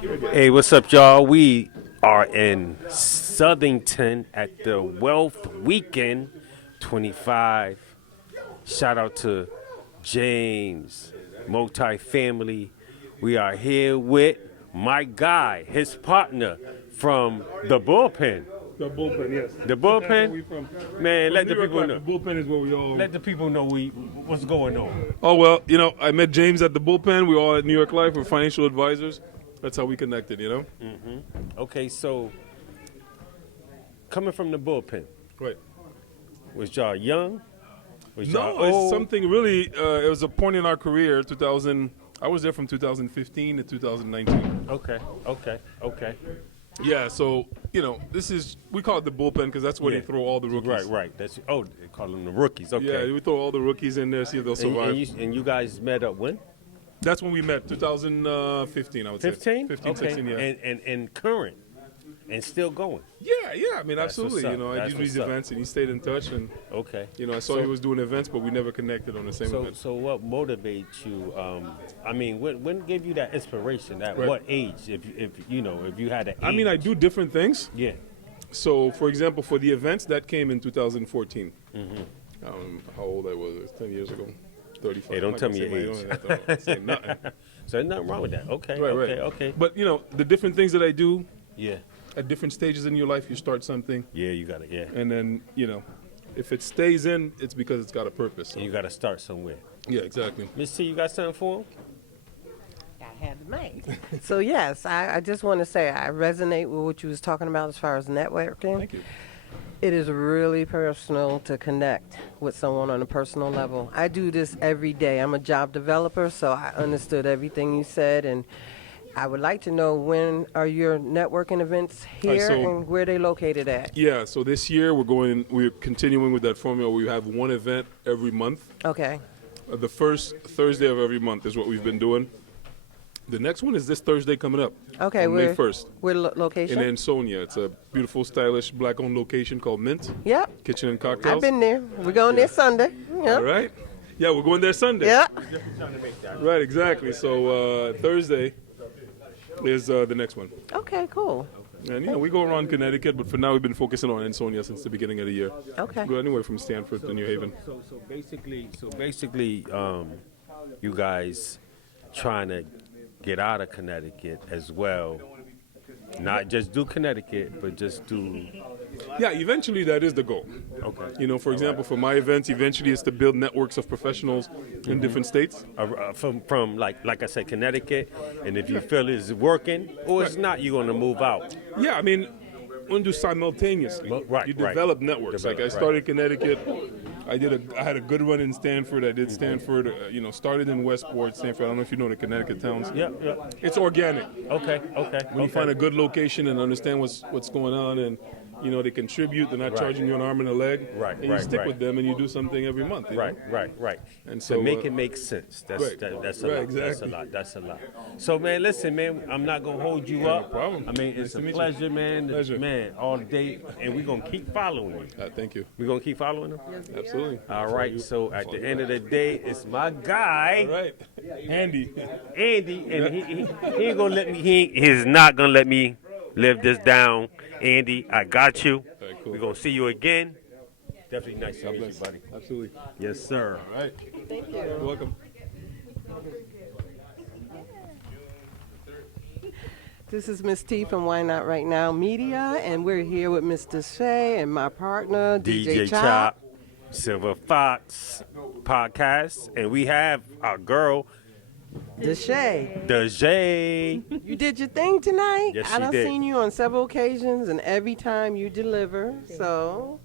Hey, what's up, y'all? We are in Southington at the Wealth Weekend 25. Shout out to James, multifamily. We are here with my guy, his partner from the bullpen. The bullpen, yes. The That's where bullpen, we from. man. From Let New the York people Life, know. the bullpen is where we all. Let the people know what's going on. Oh well, I met James at the bullpen. We all at New York Life. We're financial advisors. That's how we connected. Okay, so coming from the bullpen, Right. was y'all young? Was y'all No, it's old? something really. It was a point in our career. 2000. I was there from 2015 to 2019. Okay. Yeah. So this is we call it the bullpen because that's where Yeah. they throw all the rookies. Right. They call them the rookies. Okay. Yeah, we throw all the rookies in there, see if they'll survive. And you guys met up when? That's when we met, 2015, I would say. 15? 15, Okay. 16, yeah. And current and still going. Yeah. I mean, That's absolutely. what's up. I That's do these what's up. events, and he stayed in touch, and Okay. I saw he was doing events, but we never connected on the same So event. so what motivates you? I mean, when gave you that inspiration? At Right. what age? If you had an age? I mean, I do different things. Yeah. So, for example, for the events, that came in 2014. How old I was? It was 10 years ago. 35. Hey, don't I'm tell not me gonna your say my age. Don't say nothing. So there's nothing wrong with that. Okay. Right, okay. right. Okay. But, the different things that I do Yeah. at different stages in your life, you start something, Yeah. You got it. Yeah. and then, if it stays in, it's because it's got a purpose. So. And you got to start somewhere. Yeah, exactly. Miss T, you got something for him? I have the mic. So yes, I just want to say I resonate with what you was talking about as far as networking. Thank you. It is really personal to connect with someone on a personal level. I do this every day. I'm a job developer, so I understood everything you said, and I would like to know when are your networking events here so- and where they located at. Yeah, so this year we're continuing with that formula. We have one event every month. Okay. The first Thursday of every month is what we've been doing. The next one is this Thursday coming up. Okay, on May where 1st. Where In location? Ansonia. It's a beautiful, stylish, black-owned location called Mint Yep. Kitchen and Cocktails. I've been there. We're going there Sunday. Yep. All right. Yeah, we're going there Sunday. Yep. Right, exactly. So Thursday is the next one. Okay, cool. And, we go around Connecticut, but for now we've been focusing on Ansonia since the beginning of the year. Okay. Go anywhere from Stanford to New Haven. So basically, you guys trying to get out of Connecticut as well. Not just do Connecticut, but just do. Yeah, eventually that is the goal. Okay. For example, for my events, eventually it's to build networks of professionals in different states. From like I said, Connecticut, and if you feel it's working or it's not, you're gonna move out. Yeah, I mean, we do simultaneously. Right, You right. develop networks. Develop, Like I right. started Connecticut. I had a good run in Stanford. I did Stanford. Started in Westport, Stanford. I don't know if you know the Connecticut towns. Yeah. It's organic. Okay. When you find a good location and understand what's going on, and they contribute, they're not charging you an arm and a leg. Right, And you right, stick right. with them, and you do something every month. you know? Right. And So so, make it make sense. That's right. that's a Right, lot. exactly. That's a lot. So man, listen, man, I'm not gonna hold you up. no problem. I mean, Nice it's to a meet you. pleasure, man. Pleasure. Man, all day, and we're gonna keep following you. Thank you. We're gonna keep following him. Absolutely. All right. So at the end of the day, it's my guy. All right. Andy. Andy, and he ain't gonna let me. He's not gonna let me live this down. Andy, I got you. right, cool. We're gonna see you again. Definitely nice to meet you, bless. buddy. Absolutely. Yes, sir. All right. Thank you. You're welcome. This is Miss T from Why Not Right Now Media, and we're here with Mr. Shay and my partner, DJ Chop, Silver Fox podcast, and we have our girl, Deshay. Dejay. You did your thing tonight. Yes, I she done did. seen you on several occasions, and every time you deliver. So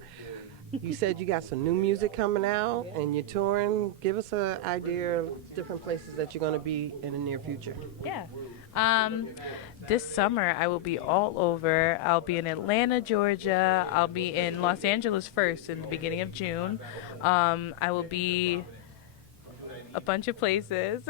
you said you got some new music coming out, and you're touring. Give us an idea of different places that you're going to be in the near future. Yeah. This summer I will be all over. I'll be in Atlanta, Georgia. I'll be in Los Angeles first in the beginning of June. I will be a bunch of places.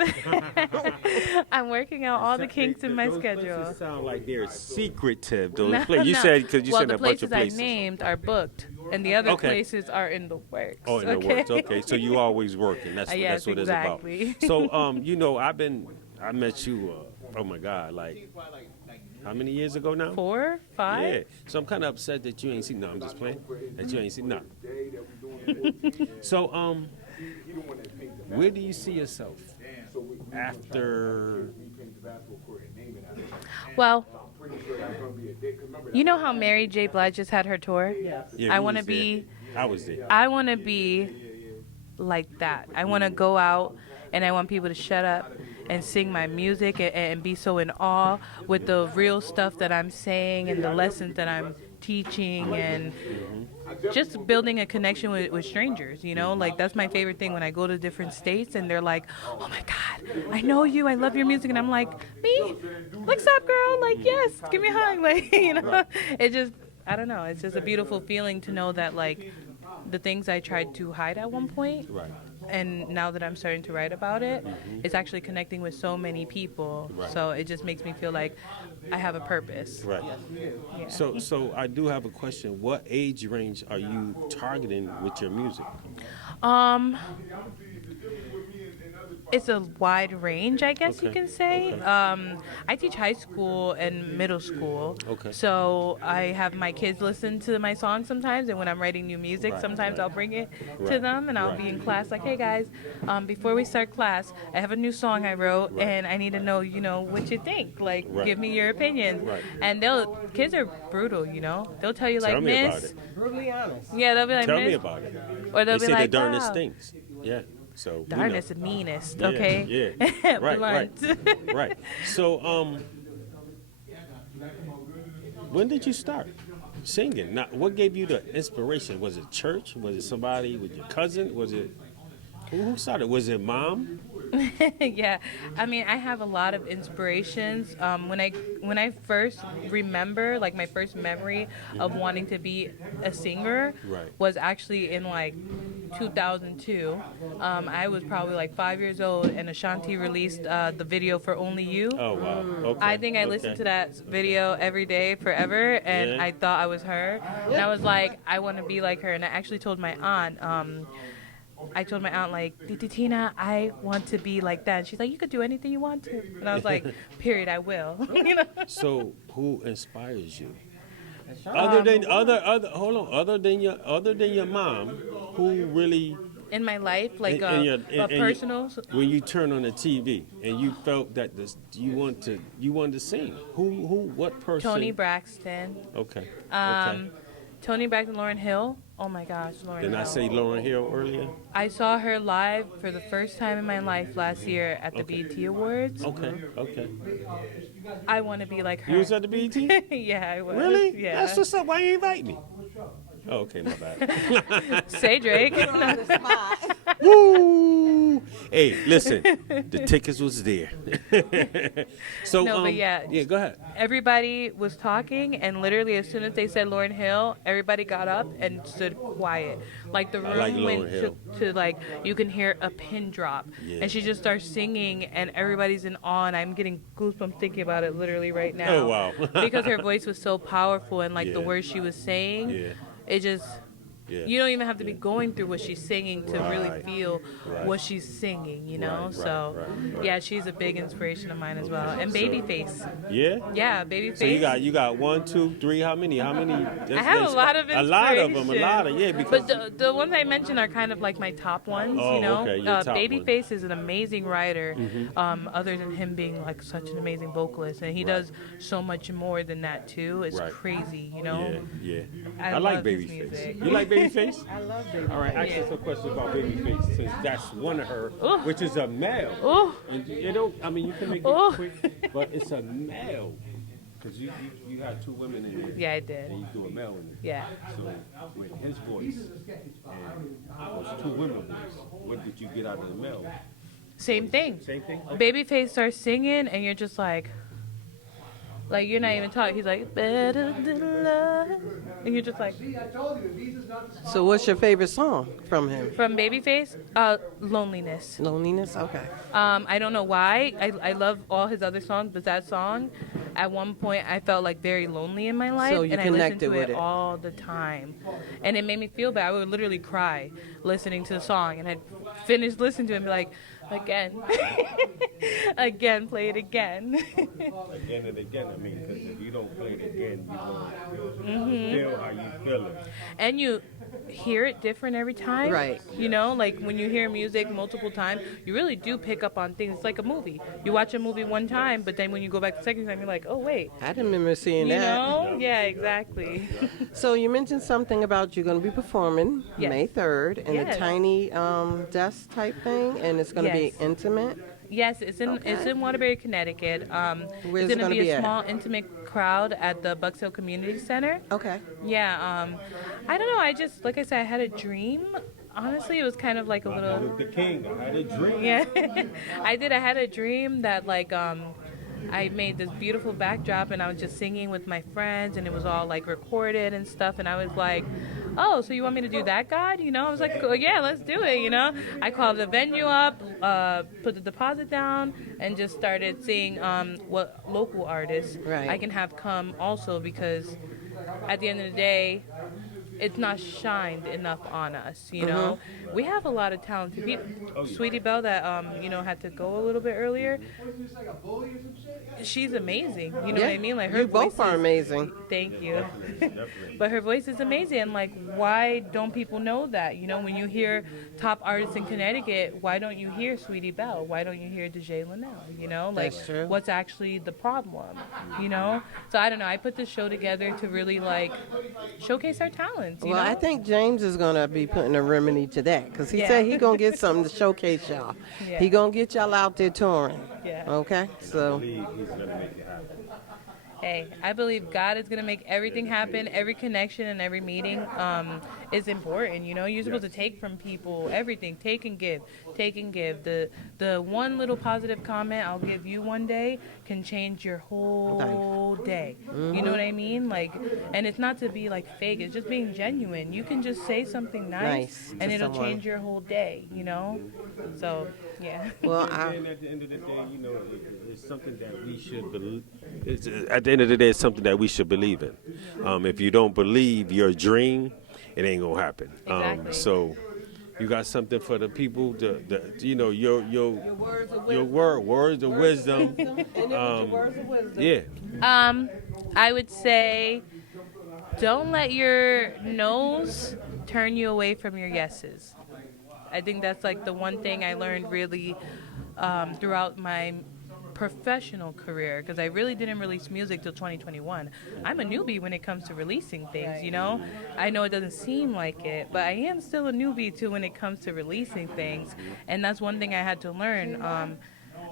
I'm working out all the kinks in my schedule. Places sound like they're secretive. Those No, places. You no. said because you well, said the a bunch places of places. I named are booked, and the other Okay. places are in the works. Oh, in the works. Okay, so you always working. That's Yes, that's what exactly. it's about. So I met you Oh my God! Like how many years ago now? 4, 5. Yeah. So I'm kind of upset that you ain't seen. No, I'm just playing. That you ain't seen. No. So where do you see yourself after? Well, you know how Mary J. Blige just had her tour? Yeah, I who want to was there? be. I was there. I want to be like that. I want to go out and I want people to shut up and sing my music and be so in awe with the real stuff that I'm saying and the lessons that I'm teaching and just building a connection with strangers, you know? Like, that's my favorite thing when I go to different states and they're like, oh my God, I know you, I love your music. And I'm like, me? What's up, girl? Like, yes, give me a hug. Like, you know? It just, I don't know. It's just a beautiful feeling to know that, like, the things I tried to hide at one point, Right. and now that I'm starting to write about it, it's actually connecting with so many people. Right. So it just makes me feel like I have a purpose. Right. Yeah. So I do have a question. What age range are you targeting with your music? It's a wide range, I guess you Okay, can say. okay. I teach high school and middle school. Okay. So I have my kids listen to my songs sometimes, and when I'm writing new music, Right, sometimes right. I'll bring it to Right, them, and I'll right. be in class like, hey guys, before we start class, I have a new song I wrote, Right. and I need to know, you know, what you think. Like, Right. give me your opinions. Right. And kids are brutal, you know. They'll tell you like, Tell me about Miss. it. Brutally honest. Yeah, they'll be like, Tell Miss. me about it. Or they'll They be say like, the darnest wow. things. Yeah. So Darnest and meanest, Yeah, okay? Yeah. Right. Right. Blunt. Right. So when did you start singing? Now, what gave you the inspiration? Was it church? Was it somebody? Was your cousin? Was it who started? Was it mom? Yeah, I mean, I have a lot of inspirations. When I first remember, like my first memory of wanting to be a singer Right. was actually in like 2002. I was probably like 5 years old, and Ashanti released the video for "Only You." Oh wow. Okay. I think I listened to that video every day forever, and Yeah. I thought I was her. And I was like, I want to be like her. And I actually told my aunt. I told my aunt, like, Titi Tina, I want to be like that. And she's like, you could do anything you want to. And I was like, period, I will. You know? So who inspires you? Other than other than your mom, who really In my life, like in your- a in your- personal. when you turn on the TV and you felt that you wanted to sing? Who what person? Tony Braxton. Okay. Tony Braxton, Lauryn Hill. Oh my gosh, Lauryn Didn't Hill. I say Lauryn Hill earlier? I saw her live for the first time in my life last year at the Okay. BET Awards. Okay. I want to be like her. You was at the BET? Yeah, I was. Really? Yeah. That's what's up. Why you invite me? Oh, okay, my bad. Say Drake. Woo! Hey, listen, the tickets was there. So, No, but yeah. yeah, go ahead. Everybody was talking, and literally as soon as they said Lauryn Hill, everybody got up and stood quiet. Like the room like went Lauryn Hill. to like you can hear a pin drop, Yeah. and she just starts singing, and everybody's in awe. And I'm getting goosebumps thinking about it literally right now. Oh, wow. Because her voice was so powerful, and like the Yeah. words she was saying, Yeah. it just. Yeah. You don't even have to be going through what she's singing to really Right. feel Right. what she's singing, you know? Right, So, right. yeah, she's a big inspiration of mine as well. And So- Babyface. Yeah. Yeah, Babyface. So you got 1, 2, 3. How many? I have a lot of A lot of them. inspiration. Because But the ones I mentioned are kind of like my top ones, Oh, you know? okay, your top Babyface is an amazing writer, other than him being like such an amazing vocalist. And he Right. does so much more than that, too. It's Right. crazy, you know? Yeah. I like love his Babyface. music. You like Babyface? I love baby. All right, ask us a question about Babyface, since that's one of her, Ooh. which is a male. Ooh. And you don't, I mean, you can make it Ooh. quick, but it's a male. Because you had 2 women in there. Yeah, I did. And you threw a male in there. Yeah. So with his voice and those 2 women voice, what did you get out of the male? Same thing. Same thing? Babyface starts singing, and you're just like you're not even talking. He's like, better than love. And you're just like, So what's your favorite song from him? from Babyface, Loneliness. Loneliness? Okay. I don't know why. I love all his other songs, but that song, at one point, I felt like very lonely in my life, So you and I listened connected to with it it. all the time, and it made me feel bad. I would literally cry listening to the song, and I'd finish listening to it and be like, Again. Again, play it again. Again and again. I mean, because if you don't play it again, you won't feel how you feel it. And you hear it different every time. Right. You know, like when you hear music multiple times, you really do pick up on things. It's like a movie. You watch a movie one time, but then when you go back the second time, you're like, oh, wait. I didn't remember seeing You that. know? Yeah, exactly. So you mentioned something about you're going to be performing Yes. May 3rd in a Yes. tiny desk type thing, and it's going to Yes. be intimate. Yes, it's in Waterbury, Connecticut. Where's It's it going to gonna be be a at? small, intimate crowd at the Bucks Hill Community Center. Okay. Yeah, I don't know. I just, like I said, I had a dream. Honestly, it was kind of like a little. With the king, I had a dream. Yeah, I did. I had a dream that I made this beautiful backdrop and I was just singing with my friends and it was all like recorded and stuff and I was like, oh, so you want me to do that, God? You know, I was like, oh, yeah, let's do it. You know, I called the venue up, put the deposit down, and just started seeing what local artists Right. I can have come also because at the end of the day, it's not shined enough on us, you know. We have a lot of talented people. Sweetie Belle that had to go a little bit earlier. She's amazing. You know what I mean? Like her you voice both are is- amazing. Thank you. But her voice is amazing. And like, why don't people know that? You know, when you hear top artists in Connecticut, why don't you hear Sweetie Belle? Why don't you hear DJ Linnell? You know, like That's true. what's actually the problem? You know? So I don't know. I put this show together to really like showcase our talents. You Well, know? I think James is going to be putting a remedy to that because he Yeah. said he going to get something to showcase y'all. Yeah. He going to get y'all out there touring. Yeah. Okay? So, He's gonna make it happen. Hey, I believe God is going to make everything happen. Every connection and every meeting is important. You know, you're supposed to take from people everything. Take and give. Take and give. The one little positive comment I'll give you one day can change your whole day. You know what I mean? Like, and it's not to be like fake. It's just being genuine. You can just say something nice Nice and to it'll someone. change your whole day. You know? So, yeah. well, And at the end of the day, you know, it's something that we should believe. At the end of the day, it's something that we should believe in. If you don't believe your dream, it ain't gonna happen. Exactly. So, you got something for the people, your words of wisdom. Yeah. I would say don't let your no's turn you away from your yeses. I think that's like the one thing I learned really throughout my professional career because I really didn't release music till 2021. I'm a newbie when it comes to releasing things, you know? I know it doesn't seem like it, but I am still a newbie too when it comes to releasing things. And that's one thing I had to learn.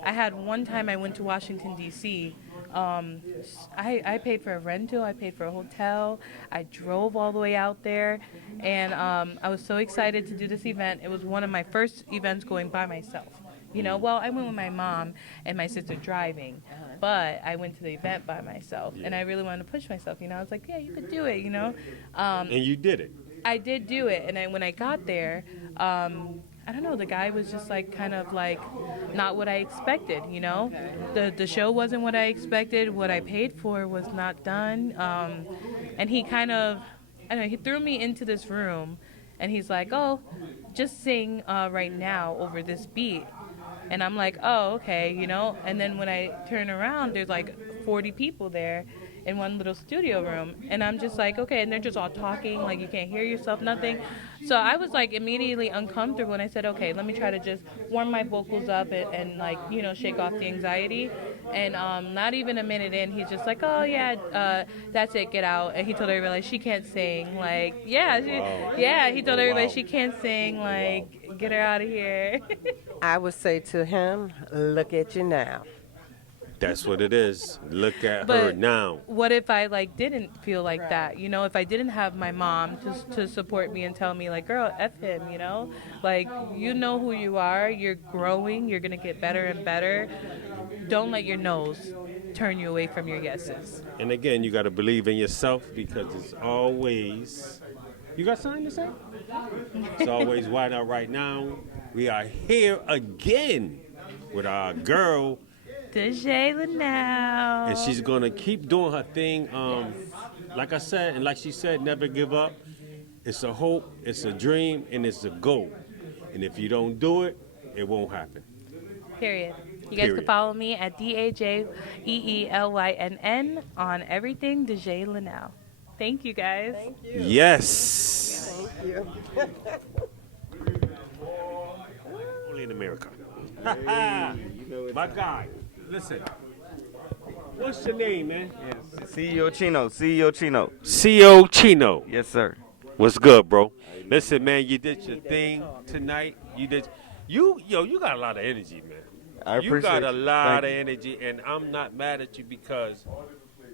I had one time I went to Washington, D.C. I paid for a rental, I paid for a hotel, I drove all the way out there, and I was so excited to do this event. It was one of my first events going by myself. You know, well, I went with my mom and my sister driving, but I went to the event by myself, and I really wanted to push myself. You know, I was like, yeah, you could do it, you know. And you did it. I did do it, and when I got there, I don't know, the guy was just like kind of like not what I expected, you know. The show wasn't what I expected. What I paid for was not done, and he kind of, I don't know, he threw me into this room, and he's like, oh, just sing right now over this beat. And I'm like, oh, okay, you know. And then when I turn around, there's like 40 people there in one little studio room. And I'm just like, okay. And they're just all talking, like you can't hear yourself, nothing. So I was like immediately uncomfortable. And I said, okay, let me try to just warm my vocals up and like, you know, shake off the anxiety. And not even a minute in, he's just like, oh, yeah, that's it, get out. And he told everybody, like, she can't sing. Like, yeah, he told everybody she can't sing. Like, get her out of here. I would say to him, look at you now. That's what it is. Look at her But now. what if I like didn't feel like that? You know, if I didn't have my mom to support me and tell me like, girl, F him, you know? Like, you know who you are, you're growing, you're gonna get better and better. Don't let your no's turn you away from your yeses. And again, you got to believe in yourself because it's always. You got something to say? It's always Why Not Right Now. We are here again with our girl. DJ Linnell. And she's going to keep doing her thing. Like I said, and like she said, never give up. It's a hope, it's a dream, and it's a goal. And if you don't do it, it won't happen. Period. You guys Period. can follow me at DAJEELYNN on everything DJ Linnell. Thank you guys. Yes. Thank you. Only in America. My guy. Listen. What's your name, man? CEO Chino, CEO Chino. CO Chino. Yes, sir. What's good, bro? Listen, man, you did your thing tonight. You got a lot of energy, man. I You appreciate got a lot of Thank energy, and I'm not mad at you because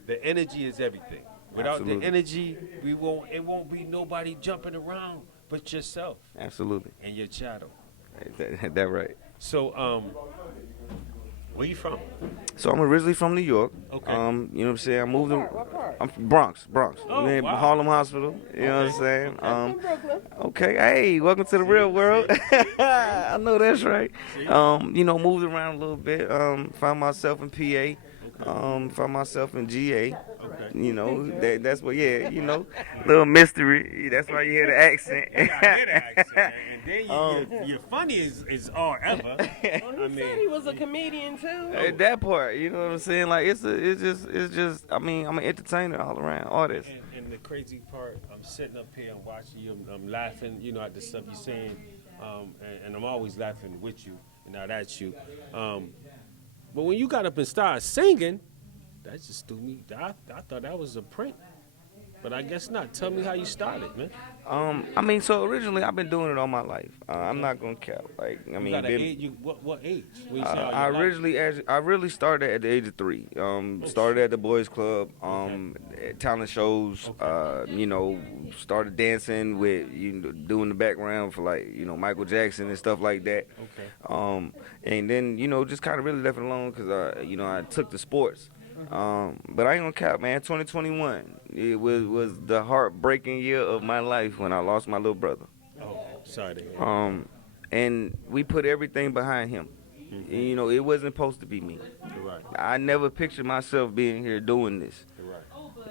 the energy is everything. Without Absolutely. the energy, it won't be nobody jumping around but yourself you. Absolutely. and your shadow. That right. So, where you from? So I'm originally from New York. Okay. You know what I'm saying? I moved in What part? I'm from Bronx. Oh, in wow. Harlem Hospital. You know what I'm saying? Brooklyn. Okay, hey, welcome to the real world. I know that's right. Moved around a little bit. Found myself in PA. Found myself in GA. Okay. You know, that's what, little mystery. That's why you hear the accent. I hear the accent, and then you're funny as all ever. Well, he said he was a comedian too. That part, you know what I'm saying? Like it's just. I mean, I'm an entertainer all around, artist. And the crazy part, I'm sitting up here, I'm watching you, I'm laughing, at the stuff you're saying, and I'm always laughing with you and not at you. But when you got up and started singing, that just threw me. I thought that was a prank, but I guess not. Tell me how you started, man. So originally I've been doing it all my life. I'm not gonna cap. You got an age, what age? When you say all I your life? really started at the age of 3. Started at the boys club, talent shows. Started dancing with doing the background for Michael Jackson and stuff like that. Okay. And then just kind of really left it alone because I took the sports. But I ain't gonna cap, man. 2021, it was the heartbreaking year of my life when I lost my little brother. Oh, sorry to hear. And we put everything behind him. Mm-hmm. It wasn't supposed to be me. You're right. I never pictured myself being here doing this. You're right.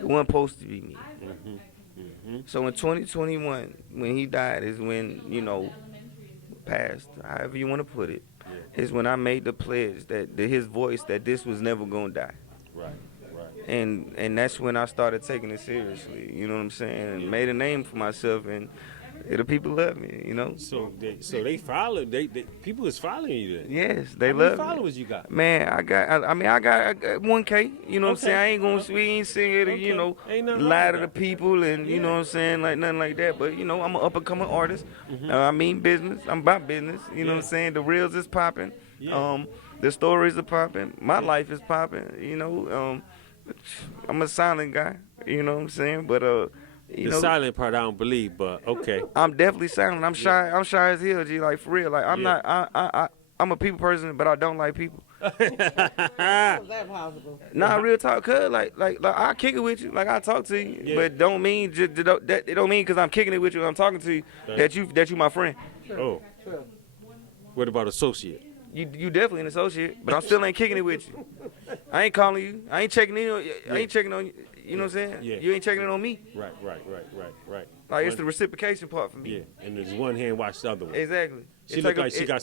It wasn't supposed to be me. Mm-hmm. So in 2021, when he died, is when passed, however you want to put it, is when I made the pledge that his voice that this was never gonna die. Right. And that's when I started taking it seriously. You know what I'm saying? And made a name for myself, and the people love me. So they follow. They people is following you then. Yes, they How love many me. followers you got? Man, I got 1K. You know what I'm saying? I ain't we ain't sitting here to Okay. Ain't nothing lie wrong to with the people and you know what I'm saying, like nothing like that. But I'm an up and coming artist. I mean business. I'm about business. You know what I'm saying? The reels is popping. Yeah. The stories are popping. My life is popping. I'm a silent guy. You know what I'm saying? But The silent part I don't believe, but okay. I'm definitely silent. I'm shy. I'm shy as hell, G. Like for real. Like I'm Yeah. not. I'm a people person, but I don't like people. How is that possible? Nah, real talk, cuz like I kick it with you, like I talk to you, but don't mean that it don't mean because I'm kicking it with you, and I'm talking to you that you my friend. Oh. What about associate? You definitely an associate, but I'm still ain't kicking it with you. I ain't calling you. I ain't checking in. I ain't checking on you. You know what I'm saying? Yeah. You ain't checking in on me. Right. Like it's the reciprocation part for me. Yeah, and there's one hand watch the other one. Exactly. She look like she got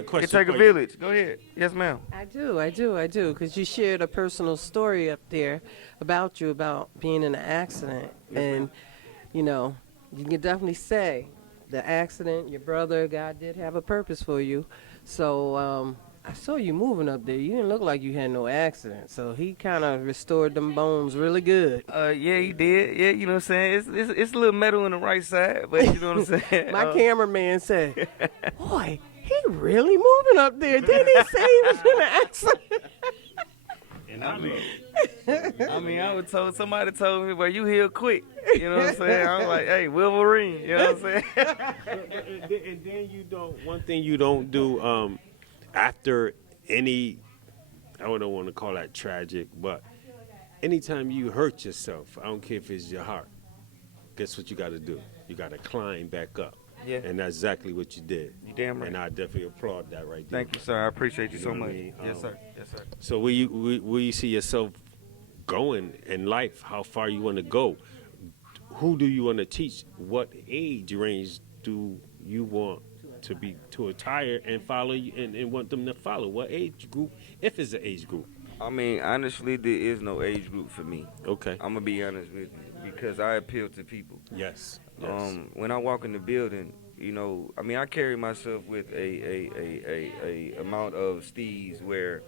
a question. It take a for you. village. Go ahead. Yes, ma'am. I do, because you shared a personal story up there about being in an accident. And, you can definitely say the accident, your brother, God did have a purpose for you. So I saw you moving up there. You didn't look like you had no accident. So he kind of restored them bones really good. Yeah, he did. Yeah, you know what I'm saying? It's a little metal on the right side, but you know what I'm saying? My cameraman said, boy, he really moving up there. Didn't he say he was in an accident? And I was told, somebody told me, well, you heal quick. You know what I'm saying? I was like, hey, Wolverine. You know what I'm saying? and then one thing you don't do after any, I don't want to call that tragic, but anytime you hurt yourself, I don't care if it's your heart, guess what you got to do? You got to climb back up. Yeah. And that's exactly what you did. You damn right. And I definitely applaud that right there. Thank you, sir. I appreciate you so know what much. I mean? Yes, sir. Yes, sir. So where you see yourself going in life, how far you want to go, who do you want to teach, what age range do you want to attire and follow you and want them to follow? What age group, if it's an age group? I mean, honestly, there is no age group for me. Okay. I'm gonna be honest with you because I appeal to people. Yes. When I walk in the building, you know, I mean, I carry myself with a amount of steez where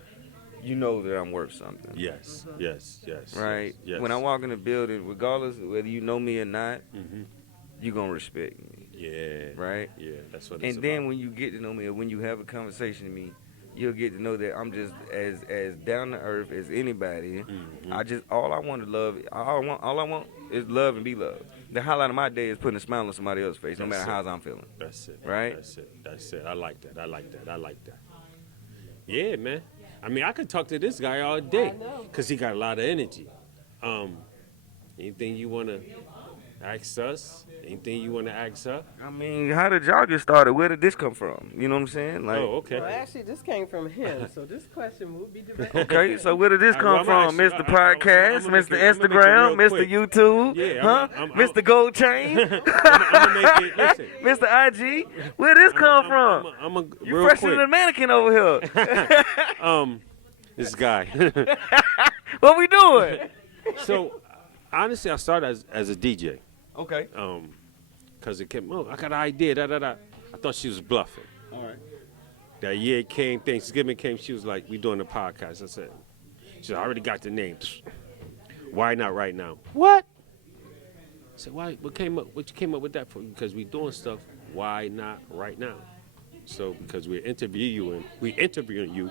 you know that I'm worth something. Yes. Right? Yes. When I walk in the building, regardless of whether you know me or not, Mm-hmm. you're going to respect me. Yeah. Right? Yeah, that's what it's And then about. when you get to know me or when you have a conversation with me, you'll get to know that I'm just as down to earth as anybody. Mhm. All I want is love and be loved. The highlight of my day is putting a smile on somebody else's face, no That's matter it. how I'm feeling. That's it. Right? That's it. I like that. Yeah, man. I mean, I could talk to this guy all day because he got a lot of energy. Anything you want to ask us? Anything you want to ask her? I mean, how did y'all get started? Where did this come from? You know what I'm saying? Like, Oh, okay. Well, actually, this came from him, so this question will be debated. okay, so where did this All right, come well, I'm from? actually- Mr. Podcast, I'ma make Mr. it- I'ma make it Instagram, real Mr. quick. YouTube, Yeah, huh? I'm- Mr. Gold Chain, I'm gonna make it. Listen. Mr. IG. Where this come from? I'm a You real fresher than a quick. mannequin over here. This guy. What we doing? So, honestly, I started as a DJ. Okay. Because it came, I got an idea, I thought she was bluffing. All right. That year came, Thanksgiving came, she was like, we doing a podcast. I said, I already got the name. Why not right now? What? I said, why? What you came up with that for? Because we doing stuff, why not right now? So, because we're interviewing you,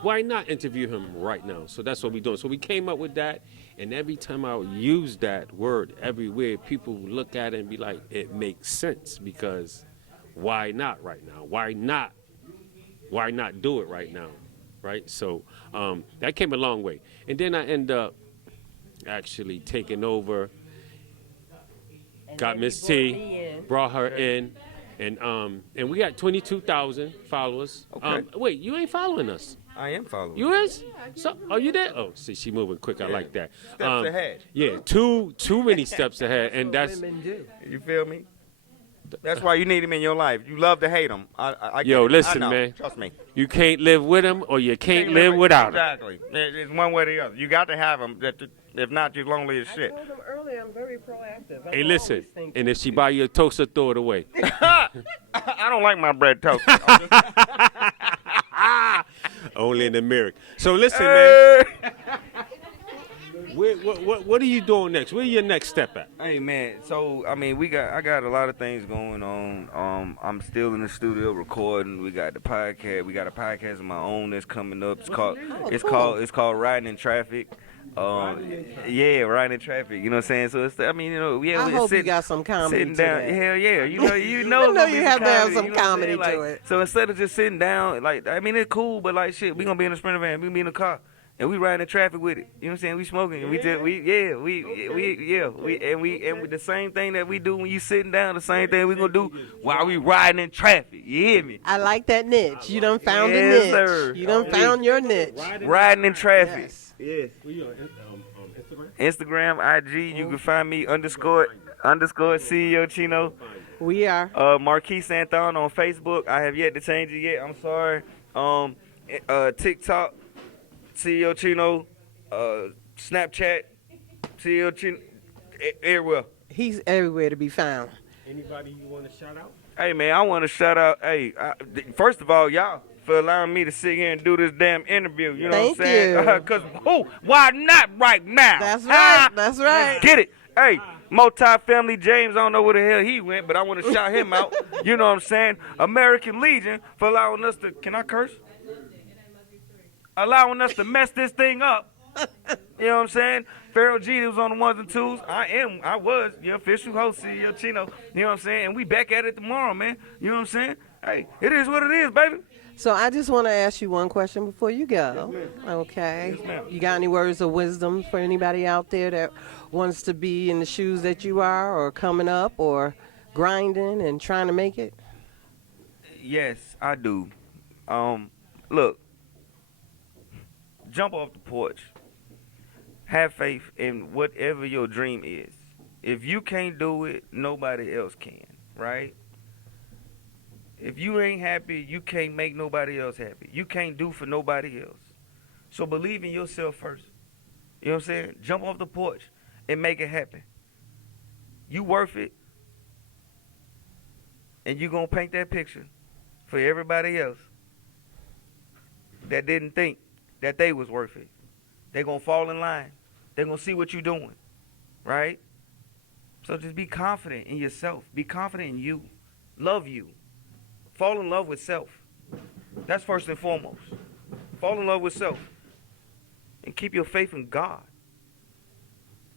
why not interview him right now? So that's what we're doing. So we came up with that, and every time I use that word everywhere, people look at it and be like, it makes sense, because why not right now? Why not do it right now? Right? So that came a long way. And then I end up actually taking over, got Miss T, brought her in, and we got 22,000 followers. Okay. Wait, you ain't following us. I am following. You is? So, are you there? Oh, see, she moving quick. I Yeah. like that. Steps ahead. Yeah, too many steps ahead, and that's Women do. You feel me? That's why you need him in your life. You love to hate him. I Yo, get it. listen, I know. man. Trust me. you can't live with him or you can't live without him. Exactly. It's one way or the other. You got to have him. If not, you're lonely as I shit. told him earlier I'm very proactive. Hey, listen, and if she buy you a toaster, throw it away. I don't like my bread toast. Only in America. So listen, man. What are you doing next? Where your next step at? Hey man, so I mean, I got a lot of things going on. I'm still in the studio recording. We got the podcast. We got a podcast of my own that's coming up. It's called Riding in Traffic. Yeah, Riding in Traffic. You know what I'm saying? So I hope you got some comedy sitting to down. that. Hell yeah, you know I know you have to have some comedy like, to it. So instead of just sitting down, like it's cool, but like shit, we gonna be in the Sprinter van, we gonna be in the car. And we riding in traffic with it. You know what I'm saying? We smoking. And we the same thing that we do when you sitting down, the same thing we gonna do while we riding in traffic. You hear me? I like that niche. You done found Yes, a niche. sir. You done found your niche. Riding in traffic. Yes. Yes. Instagram, IG, you can find me _CEO Chino. We are. Marquis Santhon on Facebook. I have yet to change it yet. I'm sorry. TikTok, CEO Chino. Snapchat, CEO Chino. Everywhere. He's everywhere to be found. Anybody you want to shout out? Hey man, I want to shout out. First of all, y'all for allowing me to sit here and do this damn interview. You know Thank what I'm saying? you. Cause why not right now? That's right. Huh? That's right. Get it? Hey, multi-family James, I don't know where the hell he went, but I want to shout him out. You know what I'm saying? American Legion for allowing us to. Can I curse? Allowing us to mess this thing up. You know what I'm saying? Pharaoh G was on the ones and twos. I was your official host, CEO Chino. You know what I'm saying? And we back at it tomorrow, man. You know what I'm saying? Hey, it is what it is, baby. So I just want to ask you one question before you go. Okay. Yes, ma'am. You got any words of wisdom for anybody out there that wants to be in the shoes that you are, or coming up, or grinding and trying to make it? Yes, I do. Look, jump off the porch. Have faith in whatever your dream is. If you can't do it, nobody else can, right? If you ain't happy, you can't make nobody else happy. You can't do for nobody else. So believe in yourself first. You know what I'm saying? Jump off the porch and make it happen. You worth it. And you going to paint that picture for everybody else that didn't think that they was worth it. They're going to fall in line. They're going to see what you're doing. Right? So just be confident in yourself. Be confident in you. Love you. Fall in love with self. That's first and foremost. Fall in love with self. And keep your faith in God.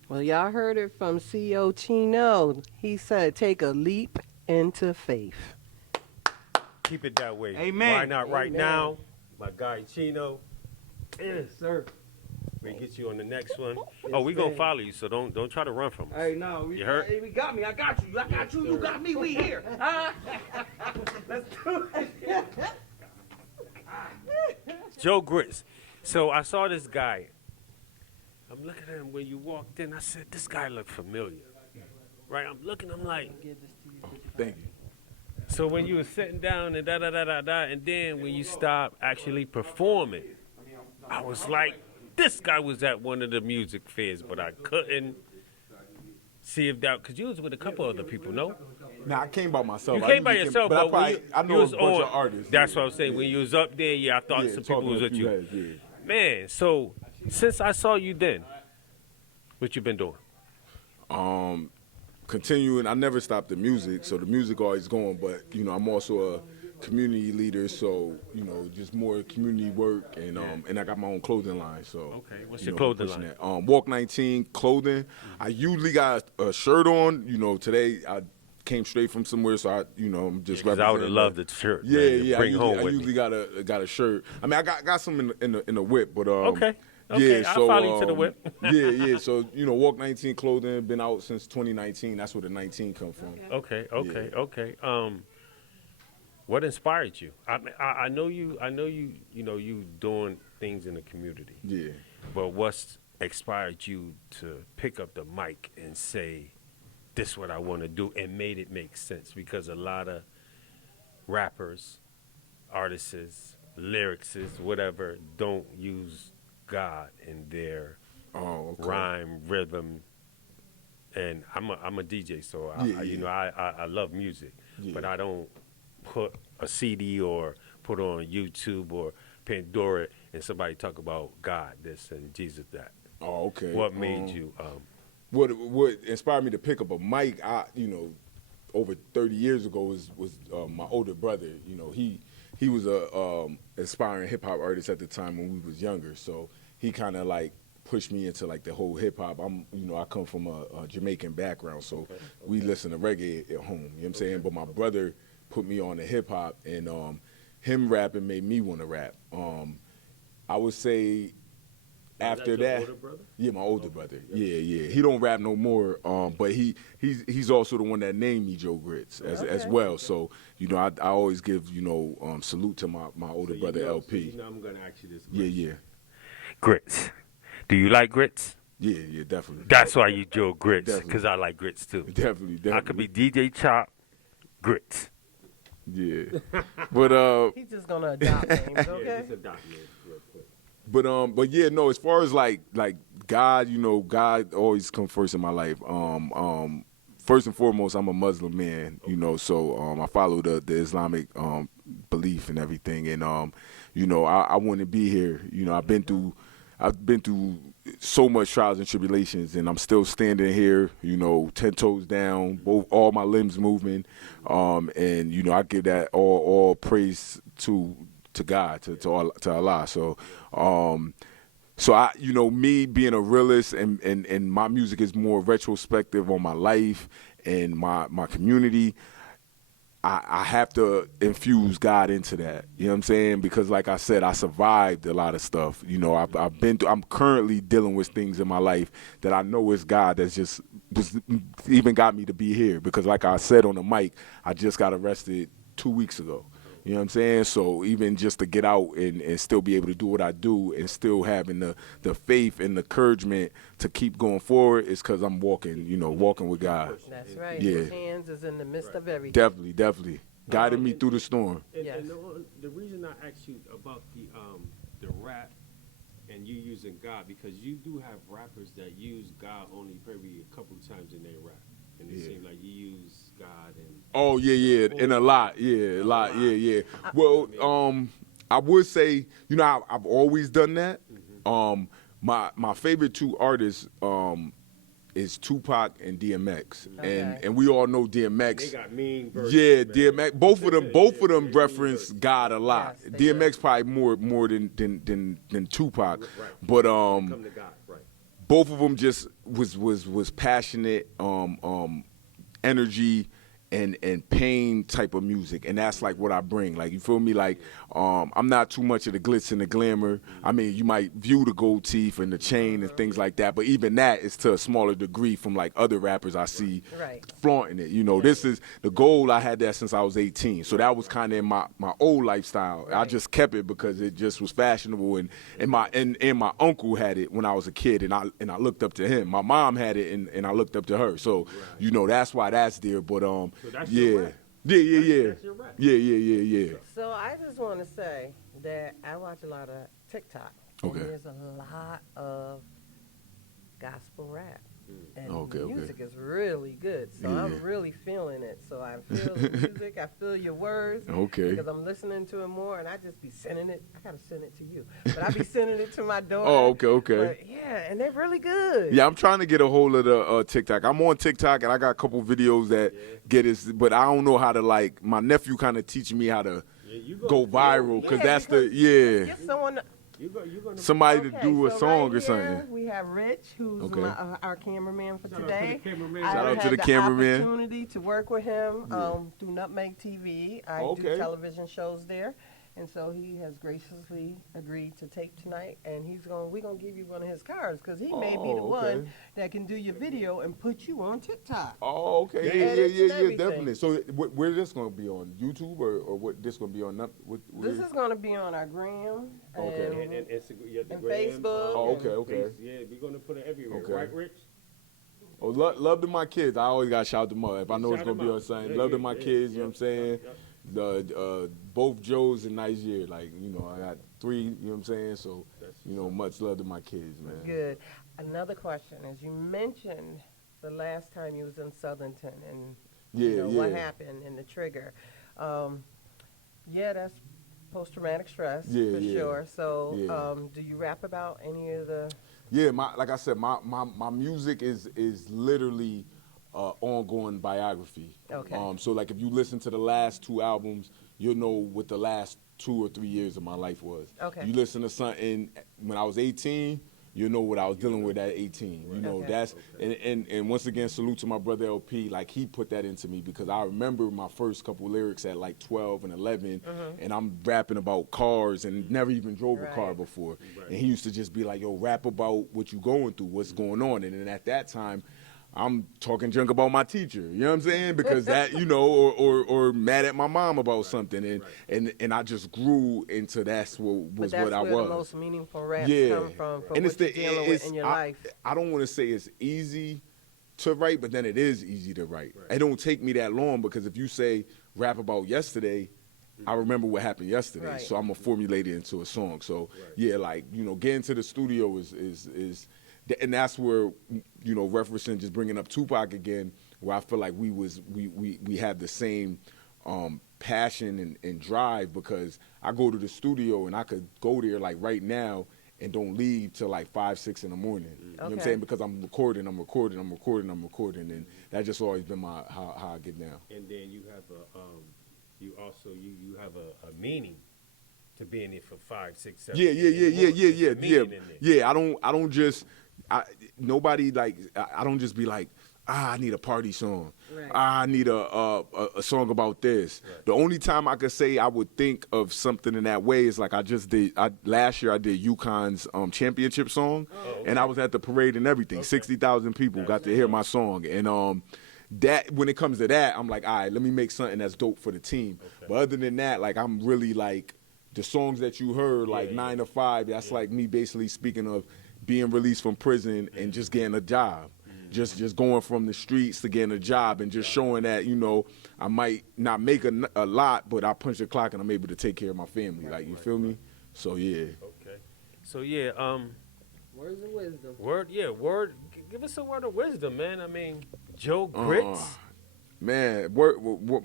Well, y'all heard it from CEO Chino. He said, take a leap into faith. Keep it that way. Amen. Why not right Amen. now? My guy Chino. Yes, sir. We get you on the next one. Oh, we gonna follow you, so don't try to run from us. Hey, no. You heard? Hey, we got me. I got you. I got you. You got me. We here. Let's do it. Joe Grits. So I saw this guy. I'm looking at him when you walked in. I said, this guy looked familiar. Right? I'm looking, I'm like, Thank you. so when you were sitting down and and then when you stopped actually performing, I was like, this guy was at one of the music fairs, but I couldn't see if that, because you was with a couple other people, no? Nah, I came by myself. You came by yourself, but but when I you know a was bunch on, of artists. that's what I was saying. When you was up there, I thought some people was with you. Man, so since I saw you then, what you been doing? Continuing, I never stopped the music, so the music always going, but, I'm also a community leader, so, just more community work, and I got my own clothing line, so. Okay, what's your clothing pushing line? that. Walk 19 clothing. I usually got a shirt on, today I came straight from somewhere, so I'm just Because I would have representing loved that. the shirt. Yeah, man, to yeah. bring home I with usually me. got a shirt. I mean, I got some in the whip, but Okay. yeah, I'll so follow you to the whip. yeah. So Walk 19 clothing been out since 2019. That's where the 19 come from. Okay. What inspired you? I know you. You doing things in the community. Yeah. But what's inspired you to pick up the mic and say, "This is what I want to do," and made it make sense? Because a lot of rappers, artists, lyricists, whatever, don't use God in their rhyme, rhythm, and I'm a DJ, so I love music, but I don't put a CD or put on YouTube or Pandora and somebody talk about God this and Jesus that. Oh, okay. What made you? What inspired me to pick up a mic? Over 30 years ago was my older brother. He was a aspiring hip hop artist at the time when we was younger. So he kind of like pushed me into like the whole hip hop. I come from a Jamaican background, so we listen to reggae at home. You know what I'm saying? But my brother put me on to hip hop, and him rapping made me want to rap. I would say after that, older brother? Yeah, my older brother. Yeah. He don't rap no more, but he's also the one that named me Joe Grits as well. So I always give salute to my older brother LP. I'm gonna ask you this. Yeah. Grits. Do you like grits? Yeah, definitely. That's why you Joe Grits, Definitely. because I like grits too. Definitely. I could be DJ Chop, Grits. Yeah, but He's just gonna adopt names, okay? But yeah, no. As far as like God, God always come first in my life. First and foremost, I'm a Muslim man, so I follow the Islamic belief and everything, and I wouldn't be here. I've been through so much trials and tribulations, and I'm still standing here, 10 toes down, all my limbs moving, and I give that all praise to God, to Allah. So I, me being a realist and my music is more retrospective on my life and my community. I have to infuse God into that. You know what I'm saying? Because like I said, I survived a lot of stuff. I've been through, I'm currently dealing with things in my life that I know is God that's just even got me to be here. Because like I said on the mic, I just got arrested 2 weeks ago. You know what I'm saying? So even just to get out and still be able to do what I do and still having the faith and the encouragement to keep going forward is because I'm walking with God. That's right. Yeah. His hands is in the midst of everything. Definitely. guided me through the storm. Yes. And the reason I asked you about the rap and you using God, because you do have rappers that use God only maybe a couple times in their rap, and it seems like you use God and. Oh yeah, and a lot, a lot, yeah. Well, I would say, you know, I've always done that. My favorite two artists is Tupac and DMX, and we all know DMX. They got mean verses. Yeah, man. DMX. Both of them reference God a lot. Yes, they DMX probably more than Tupac, Right. but Come to God, right? both of them just was passionate, energy and pain type of music, and that's like what I bring. Like, you feel me? Like, I'm not too much of the glitz and the glamour. I mean, you might view the gold teeth and the chain and things like that, but even that is to a smaller degree from like other rappers I see flaunting it. You know, this is the gold. I had that since I was 18, so that was kind of in my old lifestyle. I just kept it because it just was fashionable, and my uncle had it when I was a kid, and I looked up to him. My mom had it, and I looked up to her. So you know, that's why that's there. But So that's your rap. Yeah. That's your rap. Yeah. So I just want to say that I watch a lot of TikTok. Okay. And there's a lot of gospel rap. And Okay, the okay. music is really good. So Yeah. I'm really feeling it. So I feel the music, I feel your words. Okay. Because I'm listening to it more, and I just be sending it. I got to send it to you. But I be sending it to my daughter. Oh, okay. But yeah, and they're really good. Yeah, I'm trying to get a hold of the TikTok. I'm on TikTok, and I got a couple videos that get us, but I don't know how to, like, my nephew kind of teaching me how to You go viral, because Yeah, that's the, Get someone. You're gonna somebody to Okay, do a so song right or something. here We have Rich, who's Okay. our cameraman for Shout out to today. the cameraman. I Shout out to had the cameraman. opportunity to work with him through Nutmeg TV. I do Okay. television shows there, and so he has graciously agreed to tape tonight. And we're gonna give you one of his cars because he may be the Oh, one okay. that can do your video and put you on TikTok. Oh, okay. Yeah, Yeah, edits and everything. definitely. So where this going to be on? YouTube or what this going to be on? This is gonna be on our gram Okay. and Instagram, yeah, the and gram, Facebook. Oh, okay. Yeah, we're gonna put it everywhere, Okay. right, Rich? Oh, love to my kids. I always got to shout them out. If I know it's Shout going to them be on out. something. Yeah, Love to yeah, my yeah, kids, you know yeah, what I'm saying? yeah. Both Joes in nice year. Like, you know, I got 3, you know what I'm saying? So, you know, much love to my kids, man. Good. Another question is, you mentioned the last time you was in Southington and what happened and the trigger. That's post-traumatic stress for sure. So do you rap about any of the... Yeah, like I said, my music is literally ongoing biography. Okay. So like if you listen to the last 2 albums, you'll know what the last 2 or 3 years of my life was. Okay. You listen to something when I was 18, you know what I was dealing with at 18. You know, Okay. that's and once again, salute to my brother LP. Like, he put that into me because I remember my first couple lyrics at like 12 and 11, and I'm rapping about cars and never even drove a car Right. before. And he used to just be like, yo, rap about what you going through, what's going on. And then at that time, I'm talking junk about my teacher, you know what I'm saying? Because that, you know, or mad at my mom about something, and I just grew into that's what But that's what I where was. the most meaningful raps Yeah, come from and what you're dealing with in your life. I don't want to say it's easy to write, but then it is easy to write. It don't take me that long because if you say rap about yesterday, I remember what happened yesterday, Right. so I'm gonna formulate it into a song. So yeah, like, you know, getting to the studio is. And that's where, you know, referencing, just bringing up Tupac again, where I feel like we have the same passion and drive, because I go to the studio and I could go there like right now and don't leave till like 5, 6 in the morning. You know what I'm Okay. saying? Because I'm recording, and that's just always been how I get down. And then you have you have a meaning to being there for 5, 6, 7. Yeah. There's a meaning in there. Yeah, I don't just nobody like I don't just be like, I need a party song. Right. I need a song about this. Right. The only time I could say I would think of something in that way is like last year I did UConn's championship song, and I was at the parade and everything. 60,000 people got to hear my song, and that when it comes to that, I'm like, all right, let me make something that's dope for the team. Okay. But other than that, like, I'm really like the songs that you heard, like 9 to 5. That's like me basically speaking of being released from prison and just getting a job. just going from the streets to getting a job and just showing that, you know, I might not make a lot, but I punch the clock and I'm able to take care of my family. Like, you feel me? So, yeah. Okay. So, yeah, Words of wisdom. word. Give us a word of wisdom, man. I mean, Joe Grits. Man,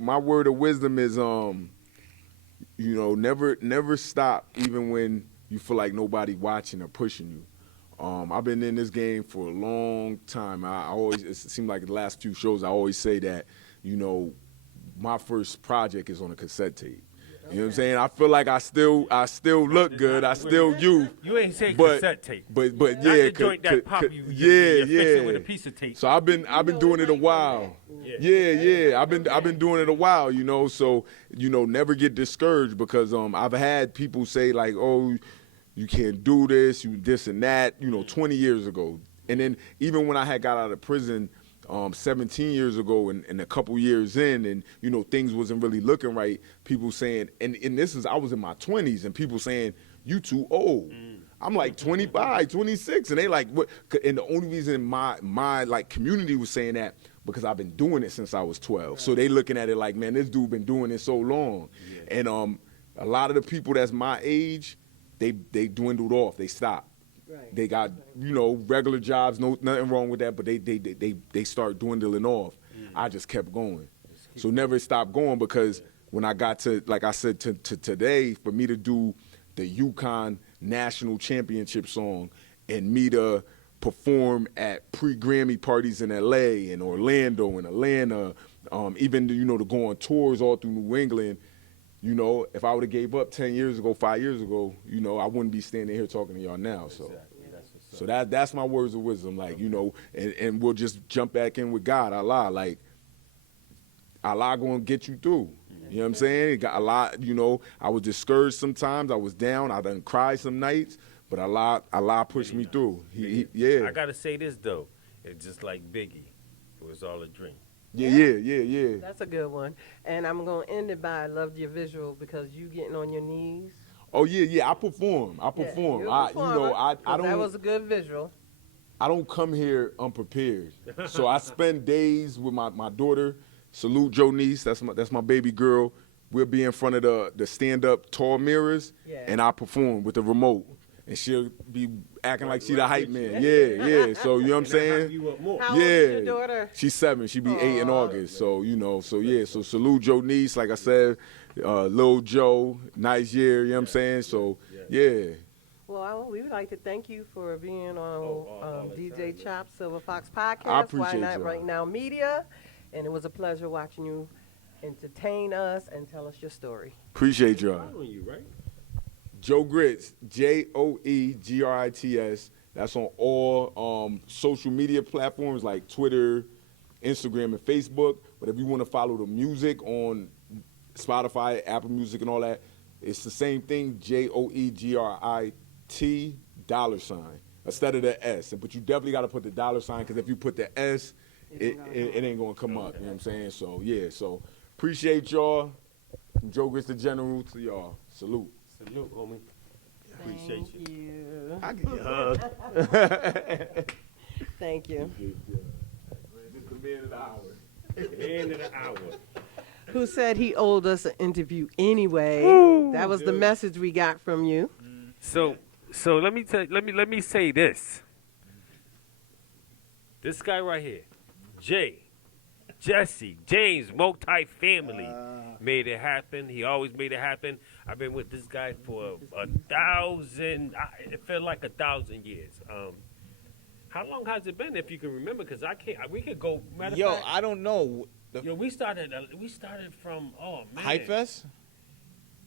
my word of wisdom is, you know, never stop even when you feel like nobody watching or pushing you. I've been in this game for a long time. It seems like the last few shows I always say that, you know, my first project is on a cassette tape. You know what I'm saying? I feel like I still look good. I still you. You ain't saying But- cassette tape. But Not yeah, the joint that pop you. yeah, you fix it with a yeah. piece of tape. So I've been doing it a while. Yeah. I've been doing it a while, you know. So, you know, never get discouraged because I've had people say like, "Oh, you can't do this, you this and that," you know, 20 years ago. And then even when I had got out of prison 17 years ago and a couple years in, and, you know, things wasn't really looking right, people saying, and this is, I was in my 20s, and people saying, "You too old." I'm like 25, 26, and they like, what? And the only reason my like community was saying that because I've been doing it since I was 12. So they looking at it like, man, this dude been doing it so long. And a lot of the people that's my age, they dwindled off, they stopped. Right. They got, you know, regular jobs, nothing wrong with that, but they start dwindling off. I just kept going. So never stop going, because when I got to, like I said, to today, for me to do the Yukon National Championship song and me to perform at pre-Grammy parties in LA and Orlando and Atlanta, even, you know, to go on tours all through New England, you know, if I would have gave up 10 years ago, 5 years ago, you know, I wouldn't be standing here talking to y'all now. So that's my words of wisdom, like, you know, and we'll just jump back in with God, Allah, like, Allah gonna get you through. You know what I'm saying? It got a lot, you know, I was discouraged sometimes, I was down, I done cried some nights, but Allah pushed me through. Yeah. I gotta say this though, it's just like Biggie, it was all a dream. Yeah. That's a good one. And I'm going to end it by I loved your visual because you getting on your knees. Oh yeah, I perform. Yeah, You you're a know, performer, I 'cause don't. That was a good visual. I don't come here unprepared. So I spend days with my daughter. Salute Jonice, that's my baby girl. We'll be in front of the stand-up tall mirrors, and I perform with the remote. And she'll be acting like she the hype man. Yeah. So, you know what I'm saying? How old is your daughter? She's 7. She'll be 8 in August. So, you know, so salute Jonice, like I said, Lil Joe, nice year, you know what I'm saying? So, yeah. Well, we would like to thank you for being on DJ Chop Silver Fox Podcast. I appreciate Why Not y'all. Right Now Media. And it was a pleasure watching you entertain us and tell us your story. Appreciate y'all. Following you, right? Joe Grits, JoeGrits. That's on all social media platforms like Twitter, Instagram, and Facebook. But if you want to follow the music on Spotify, Apple Music, and all that, it's the same thing, JoeGrit $, instead of the S. But you definitely got to put the $, because if you put the S, it ain't going to come up. You know what I'm saying? So, yeah. So, appreciate y'all. From Joe Grits the General to y'all. Salute. Salute, homie. Appreciate Thank you. you. I give you a hug. Thank you. This is the man of the hour. End of the hour. Who said he owed us an interview anyway? That was the message we got from you. So let me say this. This guy right here, Jesse, James, multi-family, made it happen. He always made it happen. I've been with this guy for 1,000. It felt like 1,000 years. How long has it been, if you can remember? Because I can't. We could go. Yo, I don't know. We started from man. Hype Fest?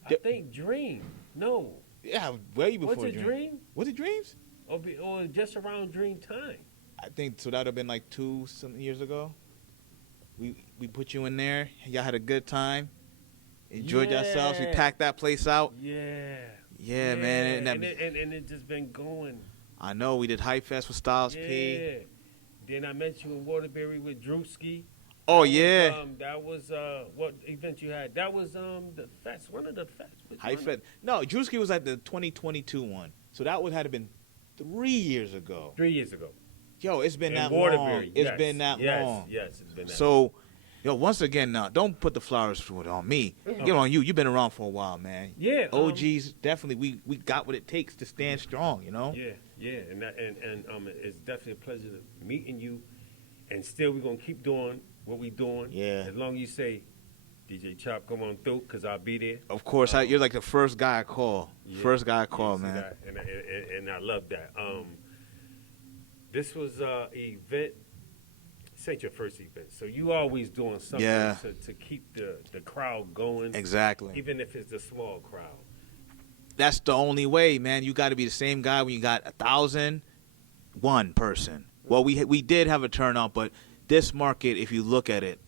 I think Dream. No. Yeah, way before Was it Dream? Was it Dreams? Or just around Dream time? I think so. That would have been like 2 some years ago. We put you in there. Y'all had a good time. Enjoyed yourselves. We packed that place out. Yeah, man. And it just been going. I know. We did Hype Fest with Styles Yeah. P. Then I met you in Waterbury with Drewski. Oh, yeah. That was what event you had? That was the fest. One of the fests. Hype Fest. No, Drewski was at the 2022 one. So that would have been 3 years ago. 3 years ago. Yo, it's been In that Waterbury, long. It's yes, been that yes, long. Yes, it's been that long. So, yo, once again, now don't put the flowers on me. Get on you. You've been around for a while, man. Yeah, OGs definitely. We got what it takes to stand strong. You know. Yeah, and it's definitely a pleasure meeting you. And still, we're gonna keep doing what we doing. Yeah. As long as you say, DJ Chop, come on through, cause I'll be there. Of course, you're like the first guy I call. Yeah, First guy I yeah, call, see man. that? And I love that. This was an event. This ain't your first event, so you always doing something to keep the crowd going. Exactly. Even if it's a small crowd. That's the only way, man. You got to be the same guy when you got 1,001 person. Well, we did have a turnout, but this market, if you look at it,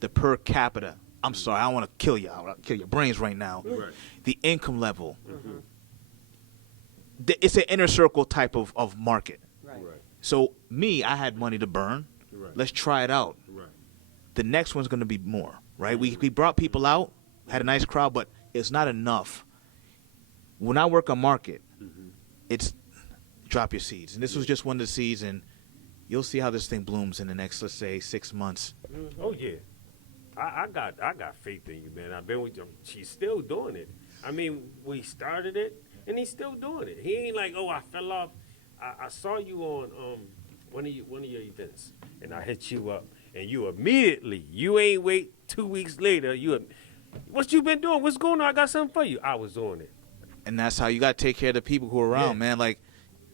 the per capita. I'm sorry, I don't want to kill you. I'll kill your brains right now. Right. The income level. It's an inner circle type of market. Right. So me, I had money to burn. Right. Let's try it out. Right. The next one's going to be more, right? We brought people out, had a nice crowd, but it's not enough. When I work a market, it's drop your seeds. And this was just one of the seeds, and you'll see how this thing blooms in the next, let's say, 6 months. Oh yeah, I got faith in you, man. I've been with you. She's still doing it. I mean, we started it, and he's still doing it. He ain't like, oh, I fell off. I saw you on one of your events, and I hit you up, and you immediately, you ain't wait 2 weeks later. What you been doing? What's going on? I got something for you. I was doing it. And that's how you got to take care of the people who are around, Yeah. man. Like,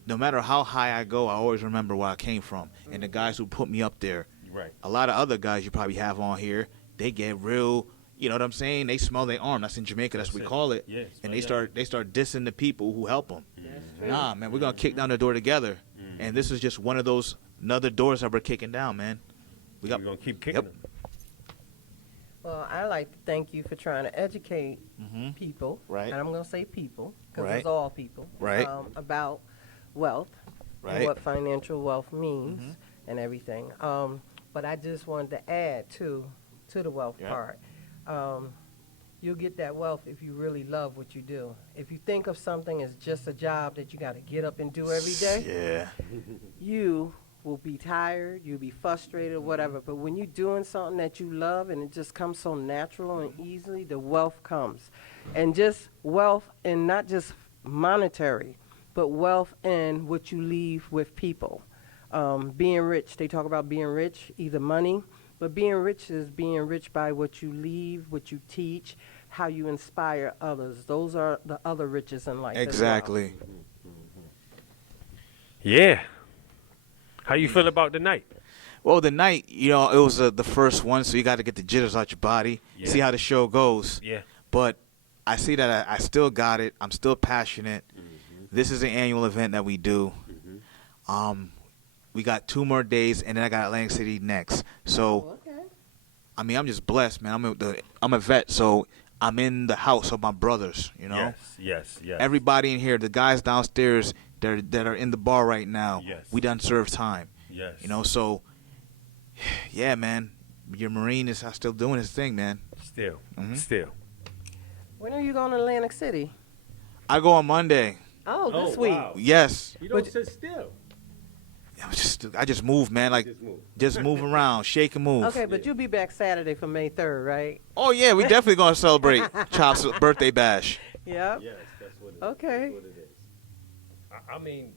no matter how high I go, I always remember where I came from. And the guys who put me up there, Right. a lot of other guys you probably have on here, they get real, you know what I'm saying? They smell their arm. That's in Jamaica. That's what we call it. Yeah, And smell they start dissing the people who help them. Nah, man, we're going to kick down the door together. And this is just one of those another doors that we're kicking down, man. We're gonna keep kicking them. Well, I like to thank you for trying to educate people, Right. and I'm going to say people, because Right. it's all people, Right. About wealth Right. and what financial wealth means and everything. But I just wanted to add to the wealth Yeah. part. You'll get that wealth if you really love what you do. If you think of something as just a job that you got to get up and do every day, Yeah. you will be tired, you'll be frustrated or whatever. But when you're doing something that you love and it just comes so natural and easily, the wealth comes. And just wealth, and not just monetary, but wealth in what you leave with people. Being rich, they talk about being rich, either money, but being rich is being rich by what you leave, what you teach, how you inspire others. Those are the other riches in life. Exactly. Yeah. How you feel about the night? Well, the night, you know, it was the first one, so you got to get the jitters out your body, Yeah. see how the show goes. Yeah. But I see that I still got it. I'm still passionate. This is an annual event that we do. We got 2 more days, and then I got Atlantic City next. So, Okay. I mean, I'm just blessed, man. I'm a vet, so I'm in the house of my brothers, you know? Yes. Everybody in here, the guys downstairs that are in the bar right now, Yes. we done served time. Yes. You know, so, yeah, man. Your Marine is still doing his thing, man. Still. Mhm. Still. When are you going to Atlantic City? I go on Monday. Oh, this week. wow. Yes. You don't sit still. I just move, man. Like, just move around, shake and move. Okay, but you'll be back Saturday for May 3rd, right? Oh, yeah, we definitely going to celebrate Chop's birthday bash. Yep. Yes, that's what it is. Okay. That's what it is. I mean,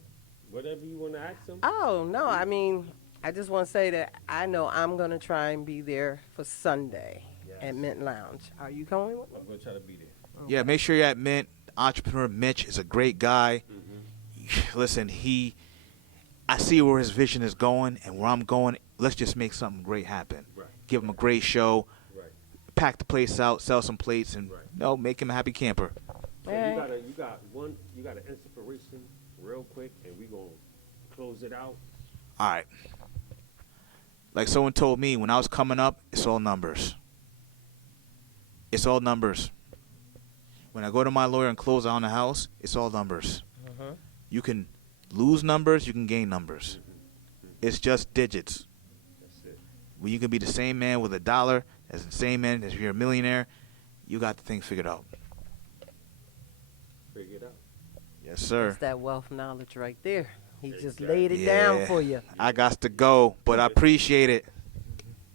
whatever you want to ask them. Oh, no, I mean, I just want to say that I know I'm going to try and be there for Sunday at Mint Lounge. Are you going with me? I'm going to try to be there. Yeah, make sure you're at Mint. Entrepreneur Mitch is a great guy. Listen, I see where his vision is going and where I'm going. Let's just make something great happen. Right. Give him a great show. Right. Pack the place out, sell some plates, and make him a happy camper. So Hey. you got an inspiration real quick, and we going to close it out. All right. Like someone told me when I was coming up, it's all numbers. It's all numbers. When I go to my lawyer and close out on the house, it's all numbers. You can lose numbers, you can gain numbers. It's just digits. That's it. When you can be the same man with $1 as the same man as if you're a millionaire, you got the thing figured out. Figure it out. Yes, sir. That's that wealth knowledge right there. He just laid it down for you. I got to go, but I appreciate it.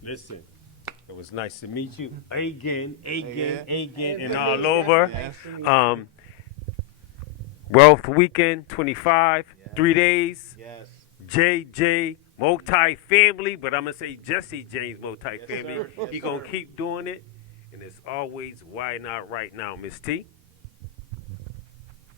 Listen, it was nice to meet you again, and all over. Wealth Weekend 25, 3 days. Yes. JJ multi-family, but I'm going to say Jesse James multi-family. He going to keep doing it. And it's always, why not right now, Miss T?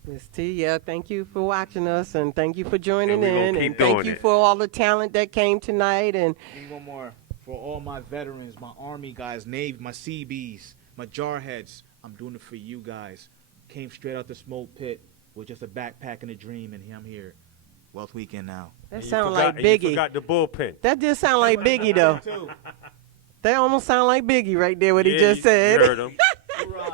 Miss T, yeah, thank you for watching us, and thank you for joining And we gonna in, keep and thank doing you it. for all the talent that came tonight. And Need one more for all my veterans, my Army guys, Navy, my CBs, my Jarheads. I'm doing it for you guys. Came straight out the smoke pit with just a backpack and a dream, and I'm here. Wealth Weekend now. that You sound like forgot- and you Biggie. forgot the bullpen. That did sound like Biggie, though. That almost sound like Biggie right there, what he Yeah, just you said. heard him.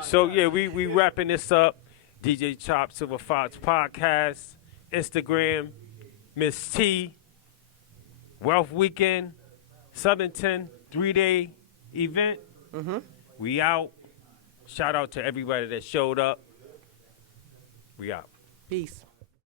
So, yeah, we wrapping this up. DJ Chop Silver Fox Podcast, Instagram, Miss T, Wealth Weekend, Southington 3-day event. We out. Shout out to everybody that showed up. We out. Peace.